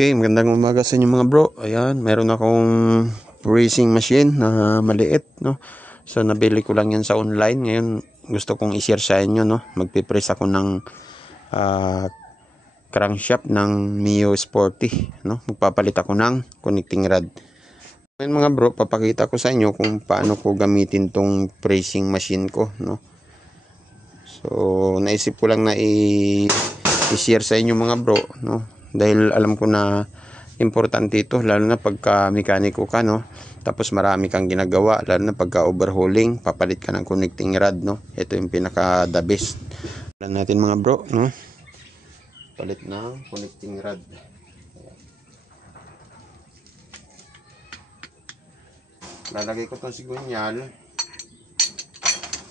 Okay, magandang umaga sa inyo mga bro. Ayan, meron akong racing machine na maliit, no. So nabili ko lang yan sa online. Ngayon gusto kong i-share sa inyo, no. Magpipress ako ng crankshaft ng Mio Sporty, no. Magpapalit ako ng connecting rod. Ngayon mga bro, papakita ko sa inyo kung paano ko gamitin tong pressing machine ko, no. So naisip ko lang na i-share sa inyo mga bro, no. Dahil alam ko na importante ito, lalo na pagka mekaniko ka, no. Tapos marami kang ginagawa, lalo na pagka overhauling, papalit ka ng connecting rod, no. Ito yung pinaka the best. Plan natin mga bro, no. Palit ng connecting rod. Lalagay ko itong sigunyal.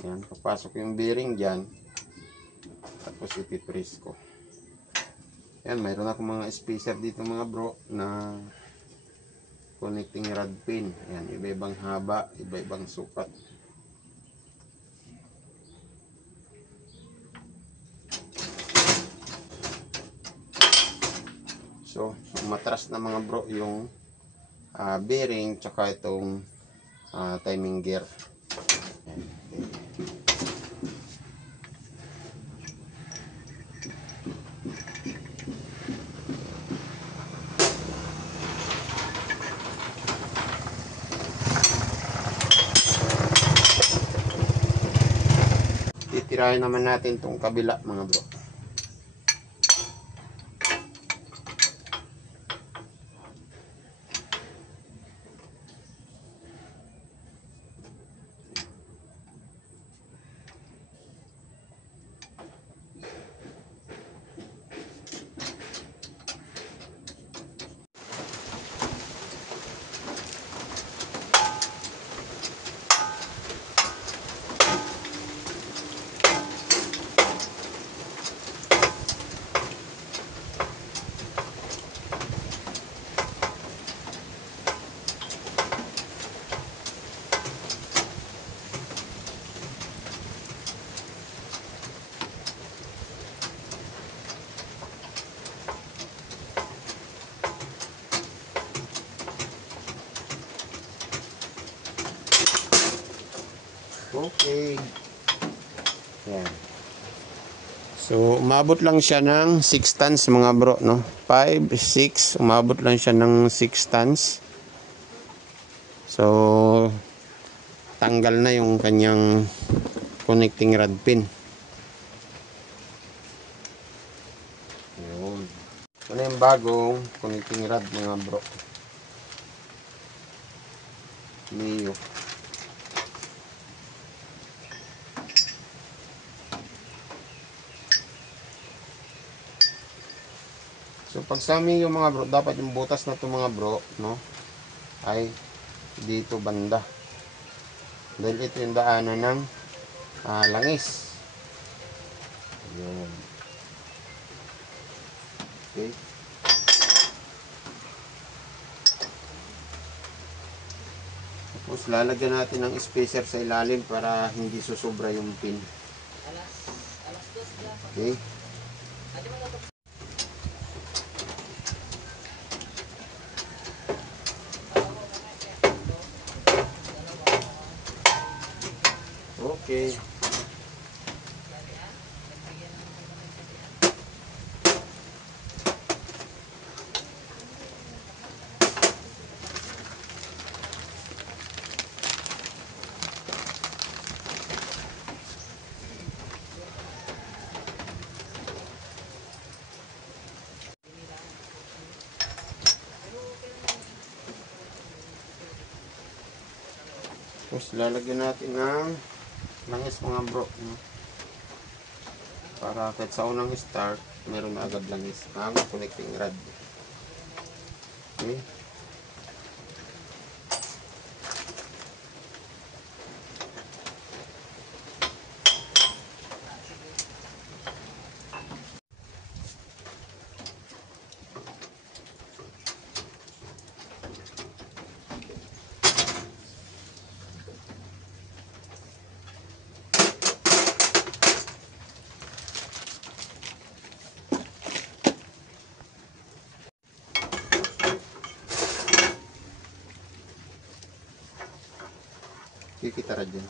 Yan, papasok yung bearing dyan. Tapos ipipress ko. Yan, mayroon ako mga spacer dito mga bro na connecting rod pin. Yan, iba-ibang haba, iba-ibang sukat. So, matras na mga bro yung bearing tsaka itong timing gear. Yan. Titirahin naman natin itong kabila mga bro. Okay. Yan. So, umabot lang siya ng 6 tons mga bro, no? 5, 6, umabot lang siya ng 6 tons. So, tanggal na yung kanyang connecting rod pin. Yun. Ito na yung bagong connecting rod mga bro. Mio. So pag sa Mio mga bro, dapat yung butas na to mga bro, no, ay dito banda. Dahil ito yung daanan ng langis. Yun. Okay. Tapos lalagyan natin ng spacer sa ilalim para hindi susobra yung pin. Okay. Okay. Tapos lalagyan natin ng langis mga bro, no? Para kahit sa unang start meron na agad langis ang connecting rod. Okay. Kikitara dyan.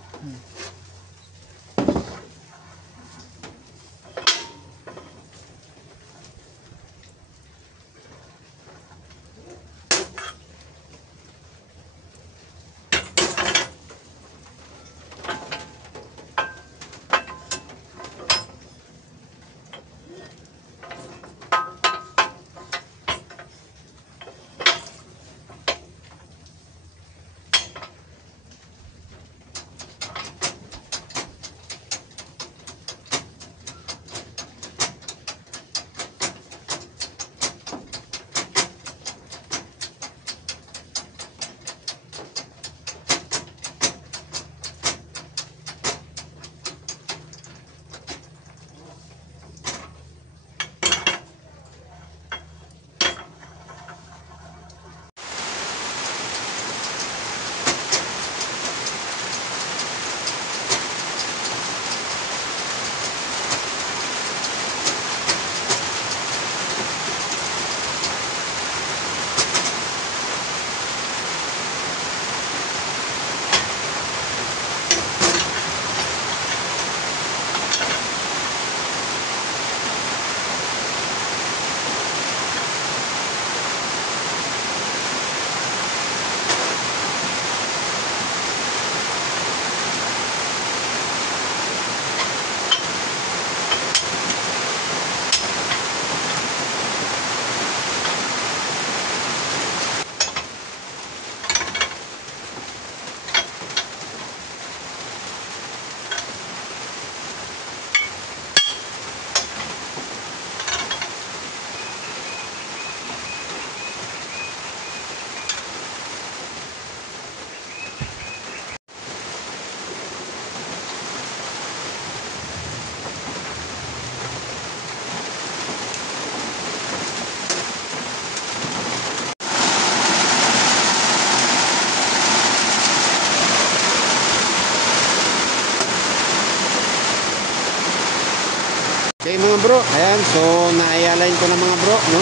Okay mga bro, ayan, so na-align ko na mga bro, no?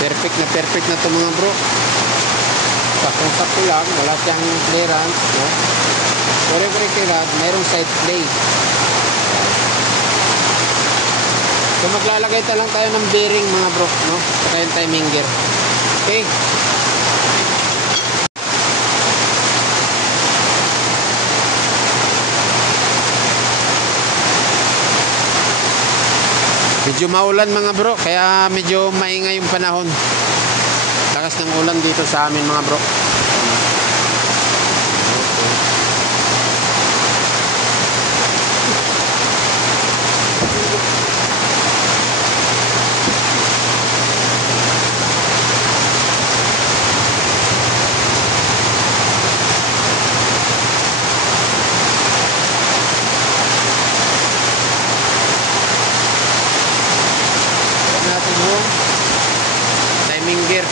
Perfect na to mga bro. Sakto lang, wala siyang clearance, no? Kore-kore rod, mayroong side play. So maglalagay lang tayo ng bearing mga bro, no? Saka yung timing gear. Okay? Medyo maulan mga bro, kaya medyo maingay yung panahon. Lakas ng ulan dito sa amin mga bro. Natin yung timing gear.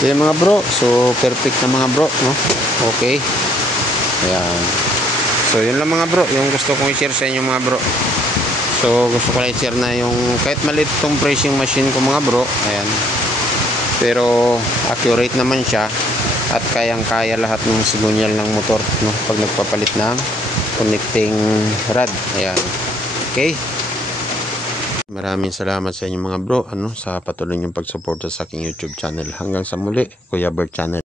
Ayan mga bro, so perfect na mga bro, no? Okay. Ayan. So yun lang mga bro, yung gusto kong i-share sa inyo mga bro. So gusto ko lang i-share na yung kahit maliit tong pressing machine ko mga bro. Ayan. Pero accurate naman siya at kayang-kaya lahat ng sigunyal ng motor, no? Pag nagpapalit ng connecting rod. Ayan. Okay. Maraming salamat sa inyo mga bro, sa patuloy niyong pagsuporta sa aking YouTube channel. Hanggang sa muli, Kuya Bert Channel.